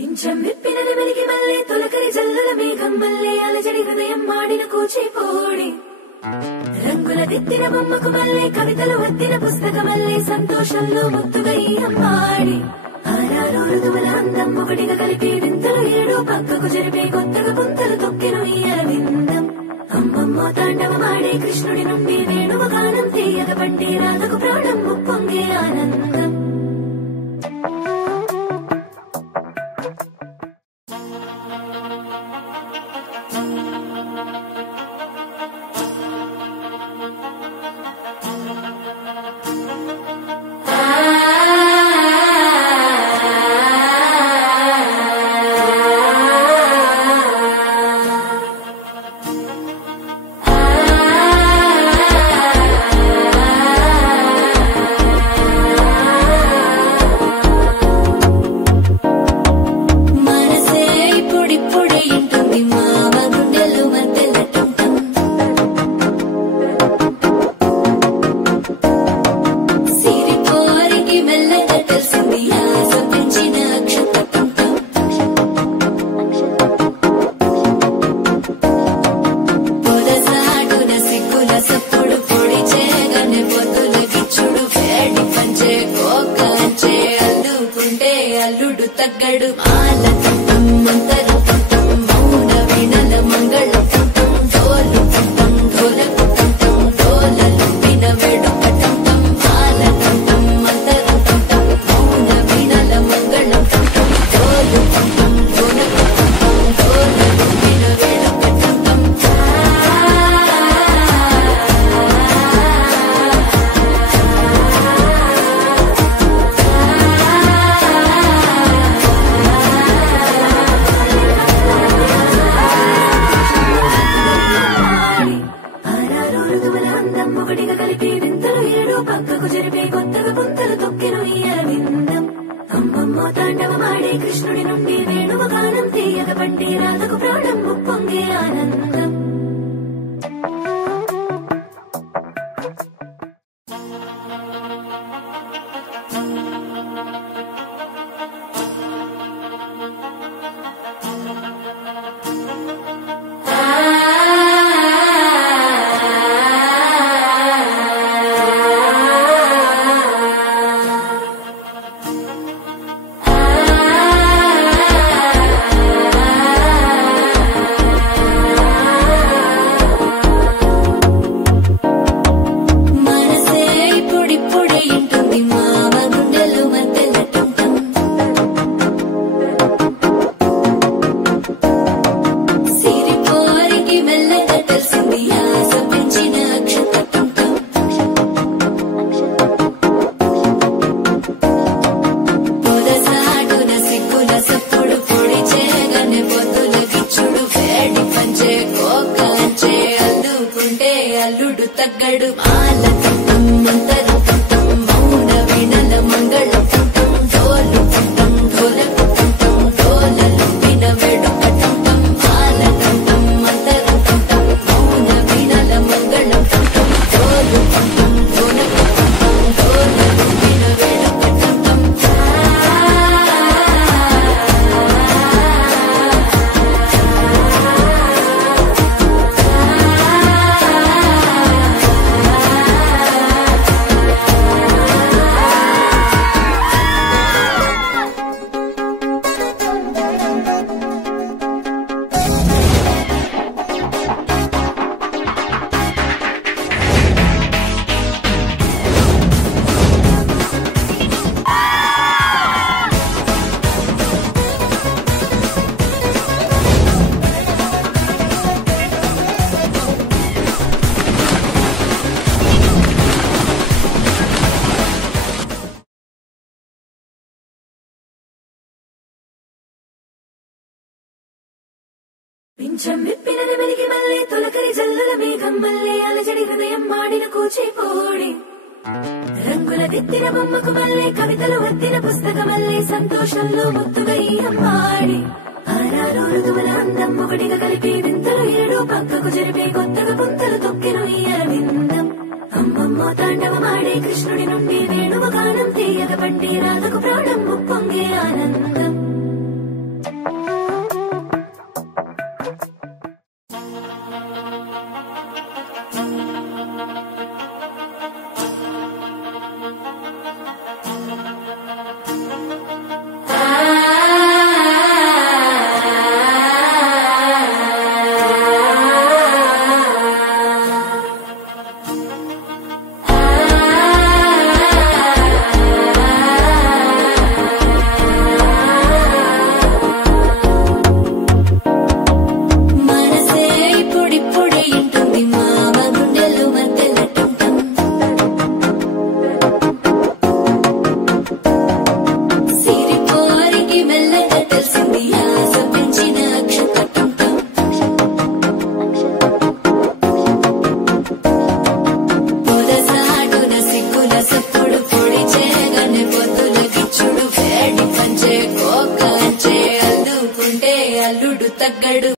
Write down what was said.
పింఛం విప్పినది మెలికి మల్లే తొలకరి జల్లుల మేఘం మల్లే అలజడి హృదయం మాడిన కూచిపోడి రంగుల దిద్దిన బొమ్మకు మల్లే కవితలు వత్తిన పుస్తకమల్లే సంతోషంలో ముత్తుగా ఈ అమ్మాడి ఆరారు ఋతువుల అందం ఒకటిగా కలిపి వింతలు ఏడు పక్కకు జరిపే కొత్తగా పుంతలు తొక్కెను ఈ అరవిందం అమ్మమ్మో తాండవమాడే కృష్ణుడి నుండి వేణువ గానం తీయగ పండి రాధకు ప్రాణం ముప్పొంగే ఆనందం అల్లుడు తగ్గడు మాల తంతం మంతర తంతం మౌన వీణల మంగళ తంతం డోలు తంతం ఢోలకు తంతం డోలలు విన వేడుక తంతం మాల తంతం మంతర తంతం మౌన వీణల మంగళ తంతం డోలు తంతం ఢోలకు తంతం డోలలు విన వేడుక తంతం ఒకటిగా కలిపి వింతలు ఏడు పక్కకు జరిపే కొత్తగా పుంతలు తొక్కెను ఈ అరవిందం అమ్మమ్మో తాండవమాడే కృష్ణుడి నుండి వేణువ గానం తీయగ పండి రాధకు ప్రాణం ముప్పొంగే ఆనందం అల్లుడు తగ్గడు మాల తంతం మంతర తంతం మౌన వీణల మంగళ తంతం డోలు తంతం ఢోలకు తంతం డోలలు విన వేడుక తంతం మాల తంతం మంతర తంతం మౌన వీణల మంగళ తంతం డోలు తంతం ఢోలకు తంతం డోలలు విన వేడుక తంతం పింఛం విప్పినది మెలికి మల్లే తొలకరి జల్లుల మేఘం మల్లే అలజడి హృదయం మాడిన కూచిపోడి రంగుల దిద్దిన బొమ్మకు మల్లే కవితలు వత్తిన పుస్తకమల్లే సంతోషంలో ముత్తుగా ఈ అమ్మాడి ఆరారు ఋతువుల అందం ఒకటిగా కలిపి వింతలు ఏడు పక్కకు జరిపే కొత్తగా పుంతలు తొక్కెను ఈ అరవిందం అమ్మమ్మో తాండవమాడే కృష్ణుడి నుండి వేణువ గానం తీయగ పండి రాధకు ప్రాణం ముప్పొంగే ఆనందం అల్లుడు తగ్గడు